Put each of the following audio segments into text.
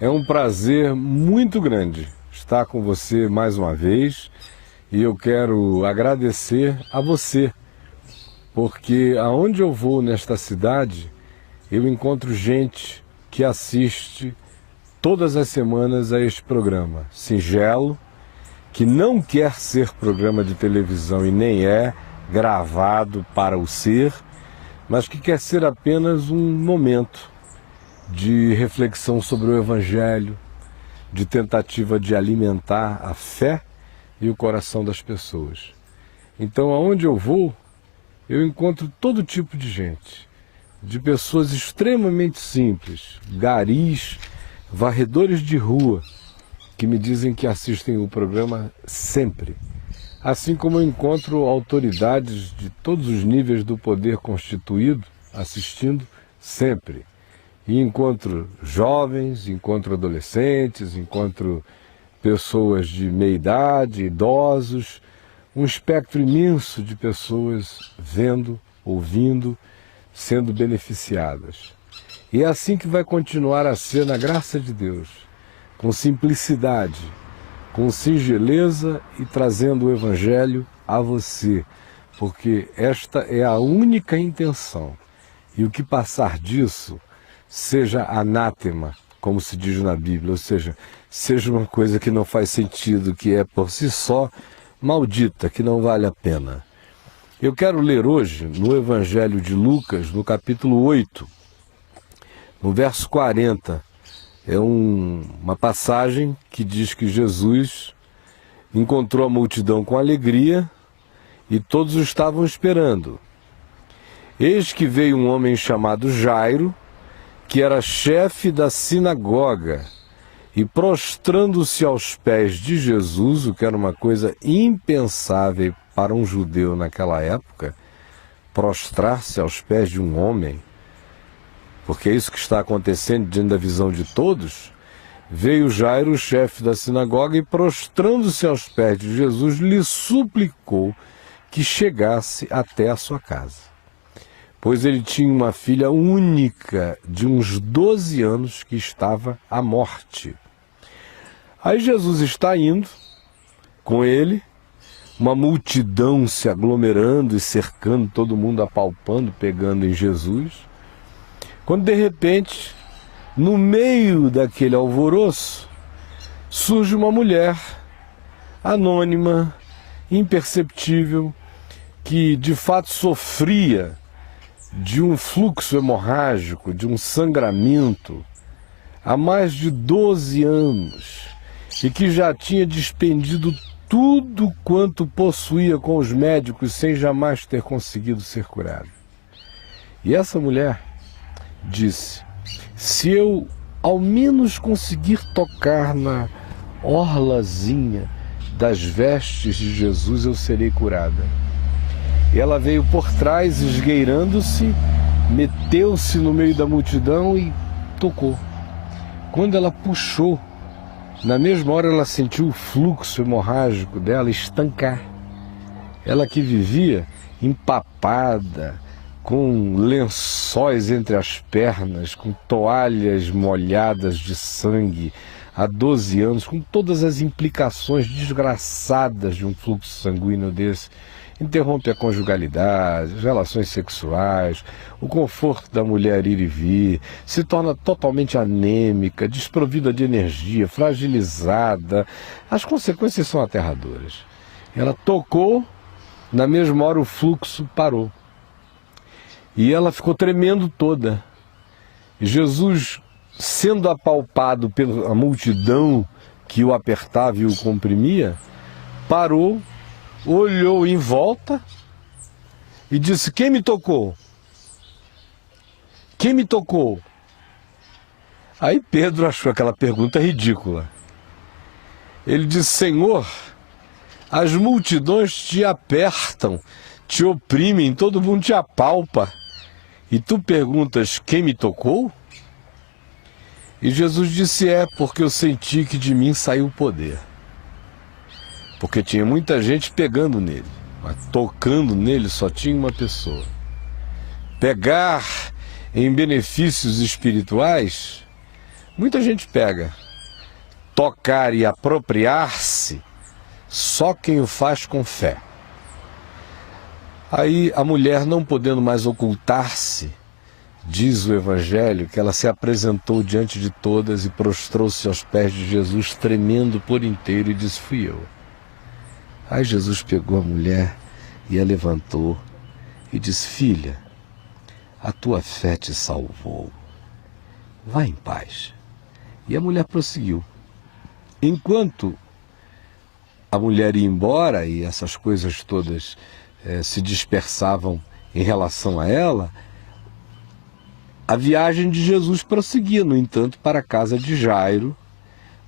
É um prazer muito grande estar com você mais uma vez e eu quero agradecer a você, porque aonde eu vou nesta cidade, eu encontro gente que assiste todas as semanas a este programa singelo, que não quer ser programa de televisão e nem é gravado para o ser, mas que quer ser apenas um momento de reflexão sobre o Evangelho, de tentativa de alimentar a fé e o coração das pessoas. Então, aonde eu vou, eu encontro todo tipo de gente, de pessoas extremamente simples, garis, varredores de rua, que me dizem que assistem o programa sempre. Assim como eu encontro autoridades de todos os níveis do poder constituído assistindo sempre. E encontro jovens, encontro adolescentes, encontro pessoas de meia idade, idosos, um espectro imenso de pessoas vendo, ouvindo, sendo beneficiadas. E é assim que vai continuar a ser na graça de Deus, com simplicidade, com singeleza e trazendo o Evangelho a você, porque esta é a única intenção. E o que passar disso seja anátema, como se diz na Bíblia, ou seja uma coisa que não faz sentido, que é por si só maldita, que não vale a pena. Eu quero ler hoje no Evangelho de Lucas, no capítulo 8, no verso 40, é uma passagem que diz que Jesus encontrou a multidão com alegria e todos o estavam esperando. Eis que veio um homem chamado Jairo, que era chefe da sinagoga, e prostrando-se aos pés de Jesus, o que era uma coisa impensável para um judeu naquela época, prostrar-se aos pés de um homem, porque é isso que está acontecendo diante da visão de todos, veio Jairo, o chefe da sinagoga, e prostrando-se aos pés de Jesus, lhe suplicou que chegasse até a sua casa. Pois ele tinha uma filha única de uns 12 anos que estava à morte. Aí Jesus está indo com ele, uma multidão se aglomerando e cercando, todo mundo apalpando, pegando em Jesus, quando de repente, no meio daquele alvoroço, surge uma mulher anônima, imperceptível, que de fato sofria de um fluxo hemorrágico, de um sangramento, há mais de 12 anos, e que já tinha despendido tudo quanto possuía com os médicos sem jamais ter conseguido ser curado. E essa mulher disse: se eu ao menos conseguir tocar na orlazinha das vestes de Jesus, eu serei curada. E ela veio por trás, esgueirando-se, meteu-se no meio da multidão e tocou. Quando ela puxou, na mesma hora ela sentiu o fluxo hemorrágico dela estancar. Ela que vivia empapada, com lençóis entre as pernas, com toalhas molhadas de sangue, há 12 anos, com todas as implicações desgraçadas de um fluxo sanguíneo desse. Interrompe a conjugalidade, as relações sexuais, o conforto da mulher ir e vir, se torna totalmente anêmica, desprovida de energia, fragilizada. As consequências são aterradoras. Ela tocou, na mesma hora o fluxo parou. E ela ficou tremendo toda. E Jesus, sendo apalpado pela multidão que o apertava e o comprimia, parou, olhou em volta e disse: quem me tocou? Quem me tocou? Aí Pedro achou aquela pergunta ridícula. Ele disse: Senhor, as multidões te apertam, te oprimem, todo mundo te apalpa. E tu perguntas: quem me tocou? E Jesus disse: porque eu senti que de mim saiu o poder. Porque tinha muita gente pegando nele, mas tocando nele só tinha uma pessoa. Pegar em benefícios espirituais Muita gente pega tocar e apropriar-se só quem o faz com fé. Aí a mulher, não podendo mais ocultar-se, diz o Evangelho que ela se apresentou diante de todas e prostrou-se aos pés de Jesus, tremendo por inteiro, e disse: fui eu. Aí Jesus pegou a mulher e a levantou e disse: filha, a tua fé te salvou. Vá em paz. E a mulher prosseguiu. Enquanto a mulher ia embora e essas coisas todas se dispersavam em relação a ela, a viagem de Jesus prosseguia, no entanto, para a casa de Jairo,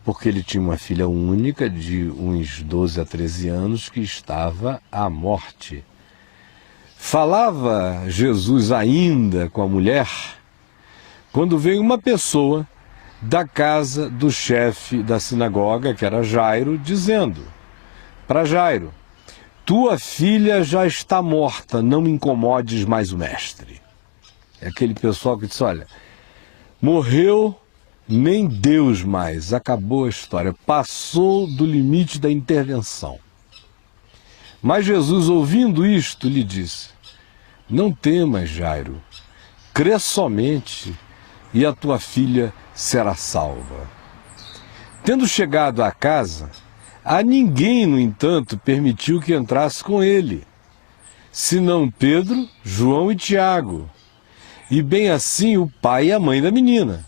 porque ele tinha uma filha única de uns 12 a 13 anos que estava à morte. Falava Jesus ainda com a mulher quando veio uma pessoa da casa do chefe da sinagoga, que era Jairo, dizendo para Jairo: tua filha já está morta, não incomodes mais o mestre. É aquele pessoal que diz: olha, morreu, nem Deus mais, acabou a história, passou do limite da intervenção. Mas Jesus, ouvindo isto, lhe disse: não temas, Jairo, crê somente e a tua filha será salva. Tendo chegado à casa, a ninguém, no entanto, permitiu que entrasse com ele, senão Pedro, João e Tiago, e bem assim o pai e a mãe da menina.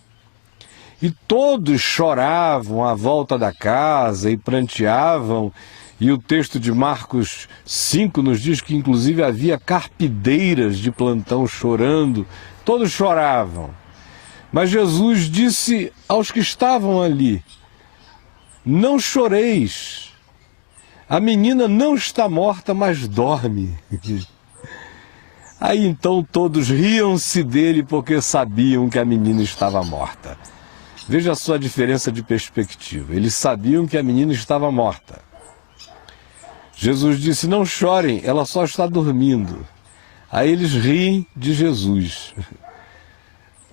E todos choravam à volta da casa e pranteavam, e o texto de Marcos 5 nos diz que inclusive havia carpideiras de plantão chorando, todos choravam. Mas Jesus disse aos que estavam ali: não choreis, a menina não está morta, mas dorme. Aí então todos riam-se dele porque sabiam que a menina estava morta. Veja só a diferença de perspectiva. Eles sabiam que a menina estava morta. Jesus disse: não chorem, ela só está dormindo. Aí eles riem de Jesus.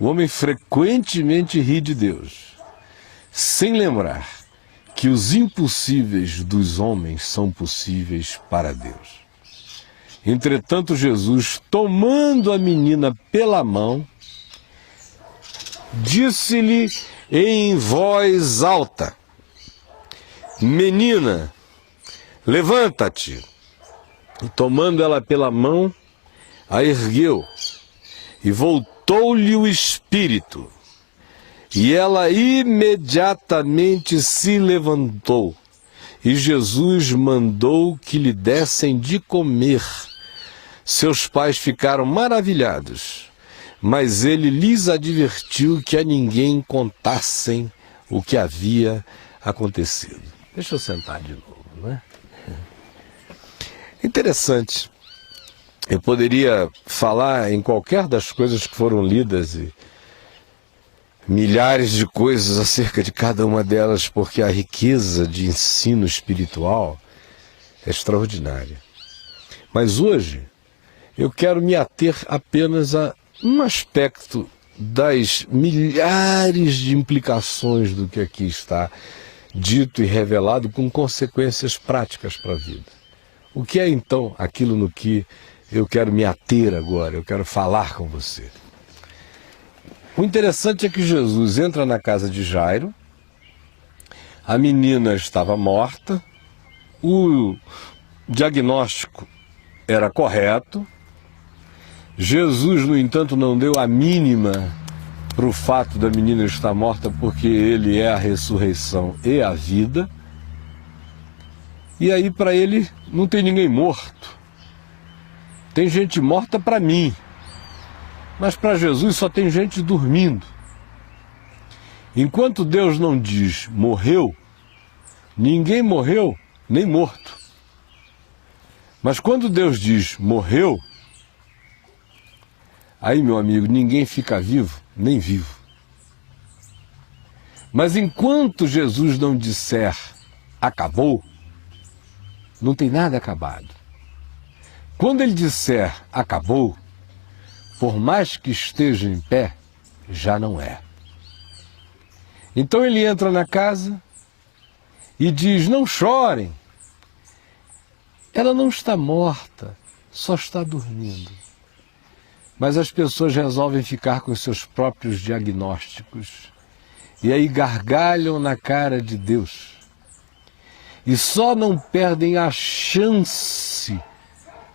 O homem frequentemente ri de Deus, sem lembrar que os impossíveis dos homens são possíveis para Deus. Entretanto, Jesus, tomando a menina pela mão, disse-lhe em voz alta: menina, levanta-te. E tomando ela pela mão, a ergueu, e voltou-lhe o espírito. E ela imediatamente se levantou, e Jesus mandou que lhe dessem de comer. Seus pais ficaram maravilhados, mas ele lhes advertiu que a ninguém contassem o que havia acontecido. Deixa eu sentar de novo, né? Interessante. Eu poderia falar em qualquer das coisas que foram lidas e milhares de coisas acerca de cada uma delas, porque a riqueza de ensino espiritual é extraordinária. Mas hoje eu quero me ater apenas a um aspecto das milhares de implicações do que aqui está dito e revelado, com consequências práticas para a vida. O que é então aquilo no que eu quero me ater agora, eu quero falar com você? O interessante é que Jesus entra na casa de Jairo, a menina estava morta, o diagnóstico era correto, Jesus, no entanto, não deu a mínima para o fato da menina estar morta, porque ele é a ressurreição e a vida. E aí para ele não tem ninguém morto. Tem gente morta para mim, mas para Jesus só tem gente dormindo. Enquanto Deus não diz morreu, ninguém morreu nem morto. Mas quando Deus diz morreu, aí, meu amigo, ninguém fica vivo nem vivo. Mas enquanto Jesus não disser acabou, não tem nada acabado. Quando ele disser acabou, por mais que esteja em pé, já não é. Então ele entra na casa e diz: não chorem, ela não está morta, só está dormindo. Mas as pessoas resolvem ficar com os seus próprios diagnósticos e aí gargalham na cara de Deus. E só não perdem a chance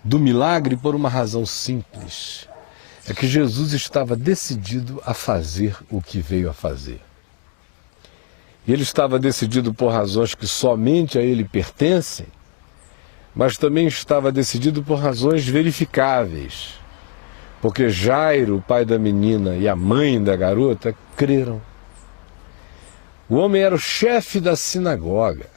do milagre por uma razão simples. É que Jesus estava decidido a fazer o que veio a fazer. E ele estava decidido por razões que somente a ele pertencem, mas também estava decidido por razões verificáveis. Porque Jairo, o pai da menina, e a mãe da garota creram. O homem era o chefe da sinagoga.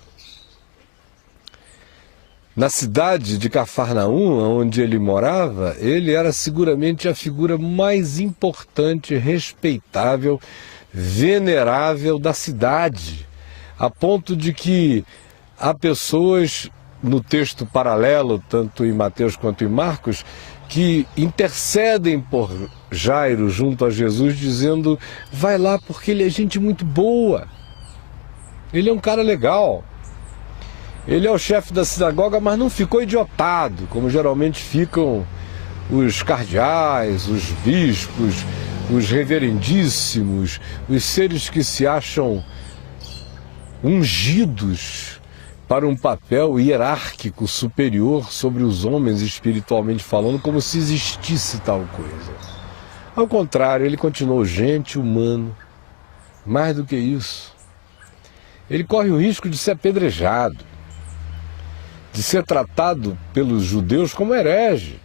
Na cidade de Cafarnaum, onde ele morava, ele era seguramente a figura mais importante, respeitável, venerável da cidade, a ponto de que há pessoas no texto paralelo, tanto em Mateus quanto em Marcos, que intercedem por Jairo junto a Jesus, dizendo: vai lá porque ele é gente muito boa, ele é um cara legal. Ele é o chefe da sinagoga, mas não ficou idiotado, como geralmente ficam os cardeais, os bispos, os reverendíssimos, os seres que se acham ungidos para um papel hierárquico superior sobre os homens, espiritualmente falando, como se existisse tal coisa. Ao contrário, ele continuou gente, humano. Mais do que isso, ele corre o risco de ser apedrejado, de ser tratado pelos judeus como herege.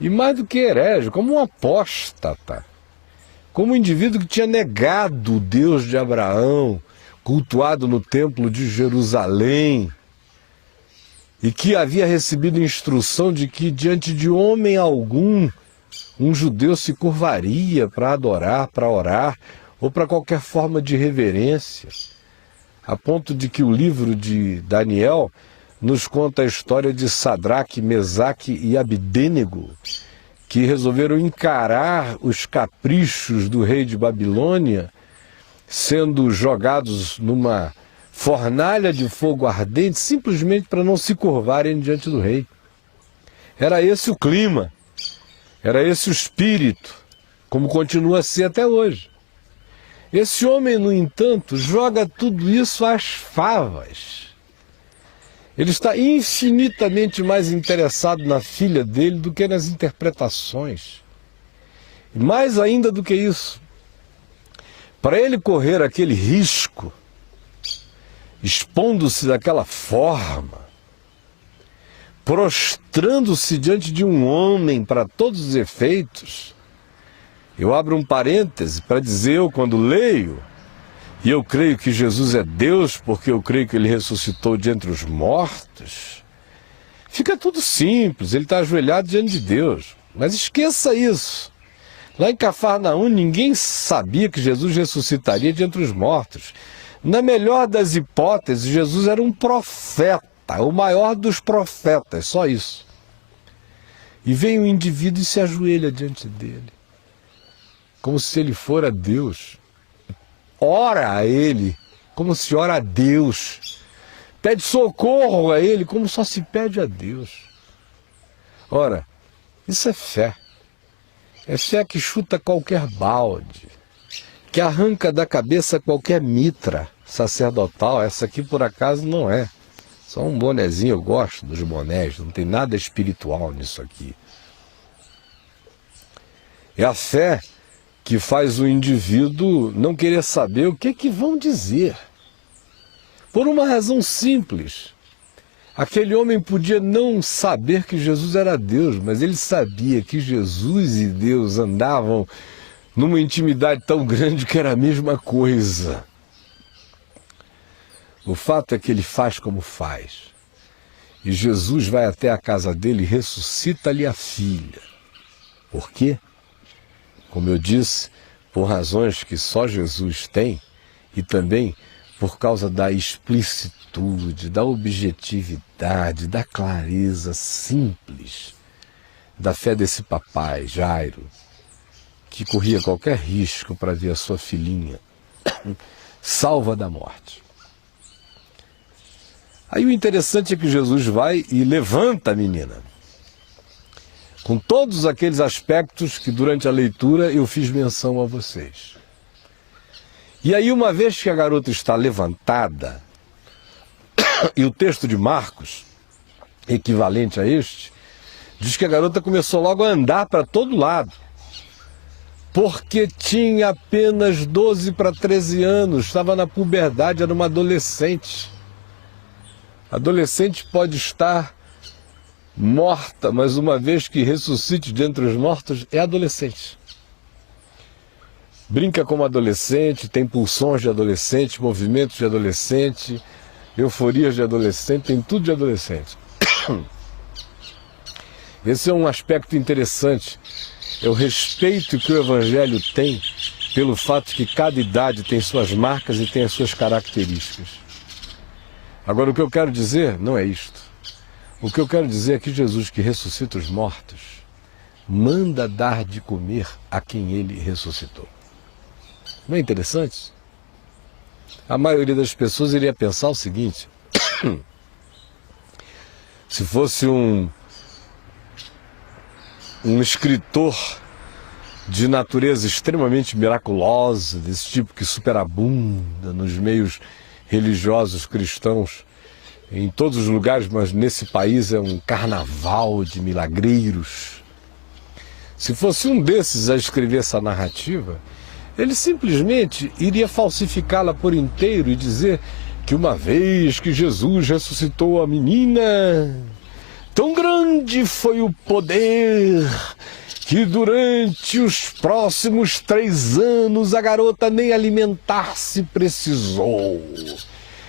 E mais do que herege, como um apóstata, como um indivíduo que tinha negado o Deus de Abraão, cultuado no templo de Jerusalém, e que havia recebido instrução de que diante de homem algum um judeu se curvaria para adorar, para orar, ou para qualquer forma de reverência, a ponto de que o livro de Daniel nos conta a história de Sadraque, Mesaque e Abdênego, que resolveram encarar os caprichos do rei de Babilônia, sendo jogados numa fornalha de fogo ardente, simplesmente para não se curvarem diante do rei. Era esse o clima, era esse o espírito, como continua a ser até hoje. Esse homem, no entanto, joga tudo isso às favas. Ele está infinitamente mais interessado na filha dele do que nas interpretações. E mais ainda do que isso, para ele correr aquele risco, expondo-se daquela forma, prostrando-se diante de um homem para todos os efeitos, eu abro um parêntese para dizer, eu quando leio, e eu creio que Jesus é Deus, porque eu creio que ele ressuscitou de entre os mortos, fica tudo simples, ele está ajoelhado diante de Deus. Mas esqueça isso. Lá em Cafarnaum, ninguém sabia que Jesus ressuscitaria de entre os mortos. Na melhor das hipóteses, Jesus era um profeta, o maior dos profetas, só isso. E vem um indivíduo e se ajoelha diante dele, como se ele fora Deus. Ora a ele, como se ora a Deus. Pede socorro a ele, como só se pede a Deus. Ora, isso é fé. É fé que chuta qualquer balde, que arranca da cabeça qualquer mitra sacerdotal. Essa aqui, por acaso, não é. Só um bonezinho, eu gosto dos bonés, não tem nada espiritual nisso aqui. É a fé que faz o indivíduo não querer saber o que vão dizer. Por uma razão simples. Aquele homem podia não saber que Jesus era Deus, mas ele sabia que Jesus e Deus andavam numa intimidade tão grande que era a mesma coisa. O fato é que ele faz como faz. E Jesus vai até a casa dele e ressuscita-lhe a filha. Por quê? Como eu disse, por razões que só Jesus tem, e também por causa da explicitude, da objetividade, da clareza simples da fé desse papai, Jairo, que corria qualquer risco para ver a sua filhinha salva da morte. Aí o interessante é que Jesus vai e levanta a menina, com todos aqueles aspectos que durante a leitura eu fiz menção a vocês. E aí, uma vez que a garota está levantada, e o texto de Marcos, equivalente a este, diz que a garota começou logo a andar para todo lado, porque tinha apenas 12 para 13 anos, estava na puberdade, era uma adolescente. Adolescente pode estar morta, mas uma vez que ressuscite de entre os mortos, é adolescente. Brinca como adolescente, tem pulsões de adolescente, movimentos de adolescente, euforias de adolescente, tem tudo de adolescente. Esse é um aspecto interessante. É o respeito que o Evangelho tem pelo fato de que cada idade tem suas marcas e tem as suas características. Agora, o que eu quero dizer não é isto. O que eu quero dizer é que Jesus, que ressuscita os mortos, manda dar de comer a quem ele ressuscitou. Não é interessante? A maioria das pessoas iria pensar o seguinte: se fosse um escritor de natureza extremamente miraculosa, desse tipo que superabunda nos meios religiosos cristãos, em todos os lugares, mas nesse país é um carnaval de milagreiros. Se fosse um desses a escrever essa narrativa, ele simplesmente iria falsificá-la por inteiro e dizer que uma vez que Jesus ressuscitou a menina, tão grande foi o poder que durante os próximos 3 anos a garota nem alimentar-se precisou.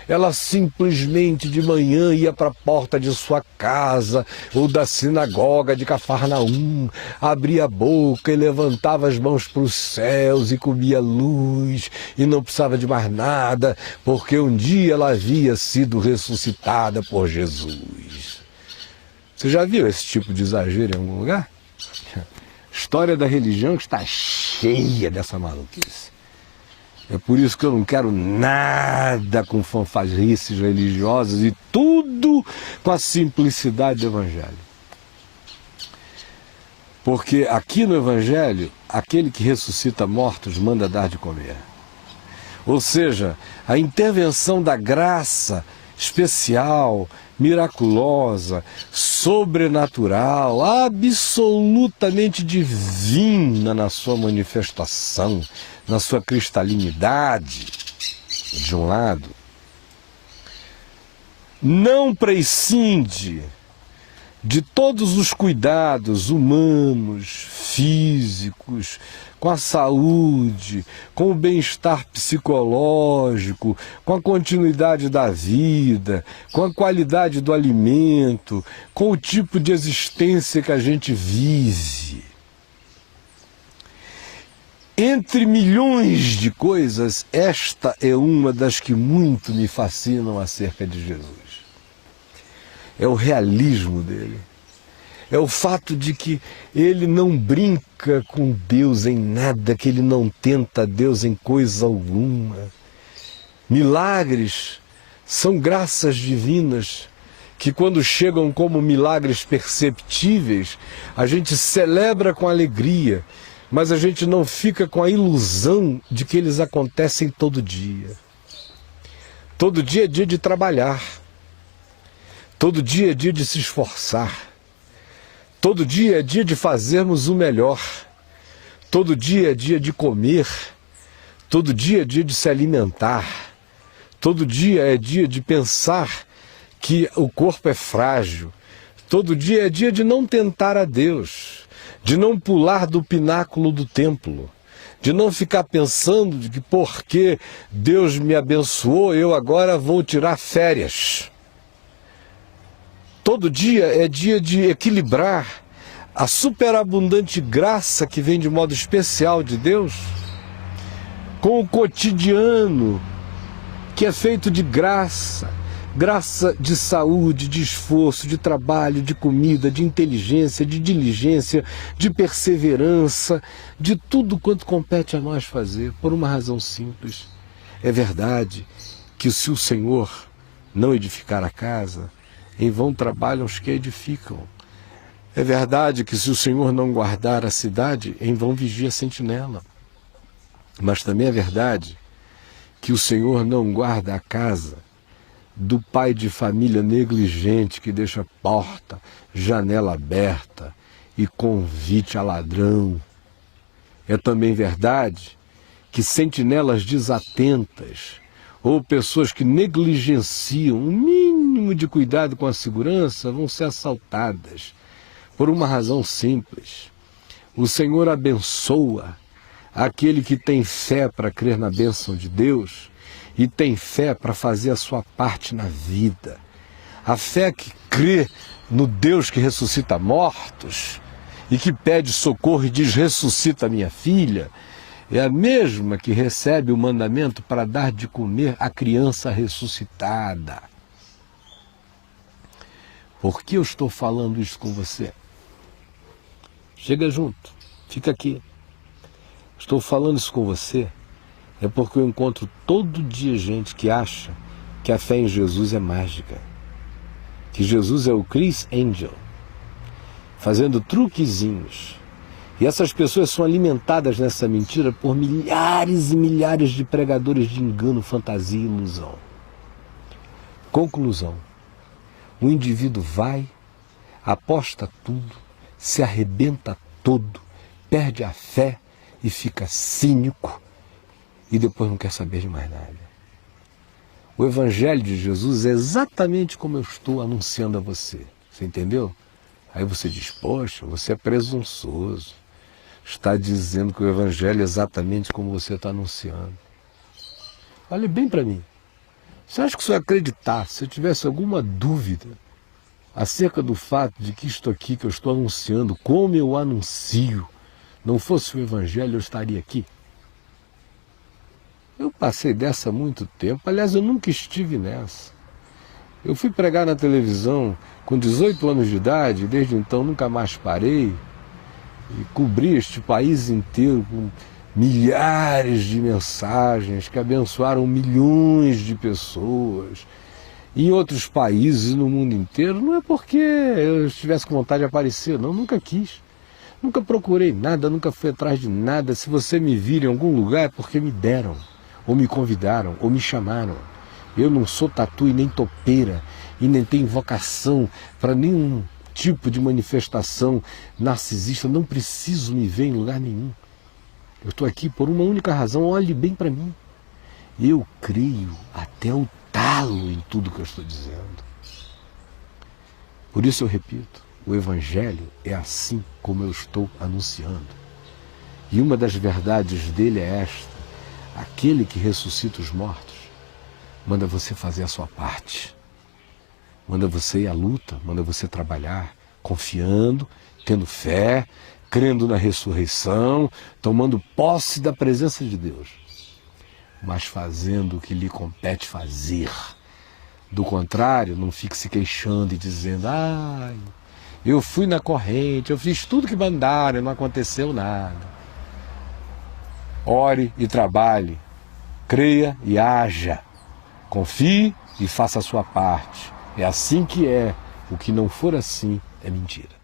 Ela simplesmente de manhã ia para a porta de sua casa ou da sinagoga de Cafarnaum, abria a boca e levantava as mãos para os céus e comia luz e não precisava de mais nada, porque um dia ela havia sido ressuscitada por Jesus. Você já viu esse tipo de exagero em algum lugar? História da religião está cheia dessa maluquice. É por isso que eu não quero nada com fanfarrices religiosas e tudo com a simplicidade do Evangelho. Porque aqui no Evangelho, aquele que ressuscita mortos manda dar de comer. Ou seja, a intervenção da graça especial, miraculosa, sobrenatural, absolutamente divina na sua manifestação, na sua cristalinidade, de um lado, não prescinde de todos os cuidados humanos, físicos, com a saúde, com o bem-estar psicológico, com a continuidade da vida, com a qualidade do alimento, com o tipo de existência que a gente vive. Entre milhões de coisas, esta é uma das que muito me fascinam acerca de Jesus. É o realismo dele. É o fato de que ele não brinca com Deus em nada, que ele não tenta Deus em coisa alguma. Milagres são graças divinas que, quando chegam como milagres perceptíveis, a gente celebra com alegria, mas a gente não fica com a ilusão de que eles acontecem todo dia. Todo dia é dia de trabalhar. Todo dia é dia de se esforçar. Todo dia é dia de fazermos o melhor. Todo dia é dia de comer. Todo dia é dia de se alimentar. Todo dia é dia de pensar que o corpo é frágil. Todo dia é dia de não tentar a Deus, de não pular do pináculo do templo, de não ficar pensando de que porque Deus me abençoou, eu agora vou tirar férias. Todo dia é dia de equilibrar a superabundante graça que vem de modo especial de Deus com o cotidiano que é feito de graça, graça de saúde, de esforço, de trabalho, de comida, de inteligência, de diligência, de perseverança, de tudo quanto compete a nós fazer, por uma razão simples. É verdade que se o Senhor não edificar a casa, em vão trabalham os que edificam. É verdade que se o Senhor não guardar a cidade, em vão vigia a sentinela. Mas também é verdade que o Senhor não guarda a casa do pai de família negligente que deixa porta, janela aberta e convite a ladrão. É também verdade que sentinelas desatentas ou pessoas que negligenciam o mínimo de cuidado com a segurança vão ser assaltadas por uma razão simples. O Senhor abençoa aquele que tem fé para crer na bênção de Deus e tem fé para fazer a sua parte na vida. A fé que crê no Deus que ressuscita mortos e que pede socorro e diz: ressuscita minha filha, é a mesma que recebe o mandamento para dar de comer à criança ressuscitada. Por que eu estou falando isso com você? Chega junto, fica aqui. Estou falando isso com você é porque eu encontro todo dia gente que acha que a fé em Jesus é mágica, que Jesus é o Chris Angel, fazendo truquezinhos. E essas pessoas são alimentadas nessa mentira por milhares e milhares de pregadores de engano, fantasia e ilusão. Conclusão: o indivíduo vai, aposta tudo, se arrebenta todo, perde a fé e fica cínico e depois não quer saber de mais nada. O Evangelho de Jesus é exatamente como eu estou anunciando a você. Você entendeu? Aí você diz: poxa, você é presunçoso. Está dizendo que o Evangelho é exatamente como você está anunciando. Olhe bem para mim. Você acha que se eu acreditar, se eu tivesse alguma dúvida acerca do fato de que isto aqui que eu estou anunciando, como eu anuncio, não fosse o Evangelho, eu estaria aqui? Eu passei dessa há muito tempo. Aliás, eu nunca estive nessa. Eu fui pregar na televisão com 18 anos de idade, e desde então nunca mais parei. E cobri este país inteiro com milhares de mensagens que abençoaram milhões de pessoas. E em outros países no mundo inteiro, não é porque eu estivesse com vontade de aparecer, não, nunca quis. Nunca procurei nada, nunca fui atrás de nada. Se você me vir em algum lugar é porque me deram, ou me convidaram, ou me chamaram. Eu não sou tatu e nem topeira, e nem tenho vocação para nenhum tipo de manifestação narcisista. Não preciso me ver em lugar nenhum. Eu estou aqui por uma única razão: olhe bem para mim. Eu creio até o talo em tudo que eu estou dizendo. Por isso eu repito, o Evangelho é assim como eu estou anunciando. E uma das verdades dele é esta: aquele que ressuscita os mortos manda você fazer a sua parte. Manda você ir à luta, manda você trabalhar, confiando, tendo fé, crendo na ressurreição, tomando posse da presença de Deus, mas fazendo o que lhe compete fazer. Do contrário, não fique se queixando e dizendo: ai, eu fui na corrente, eu fiz tudo que mandaram e não aconteceu nada. Ore e trabalhe, creia e haja, confie e faça a sua parte. É assim que é. O que não for assim é mentira.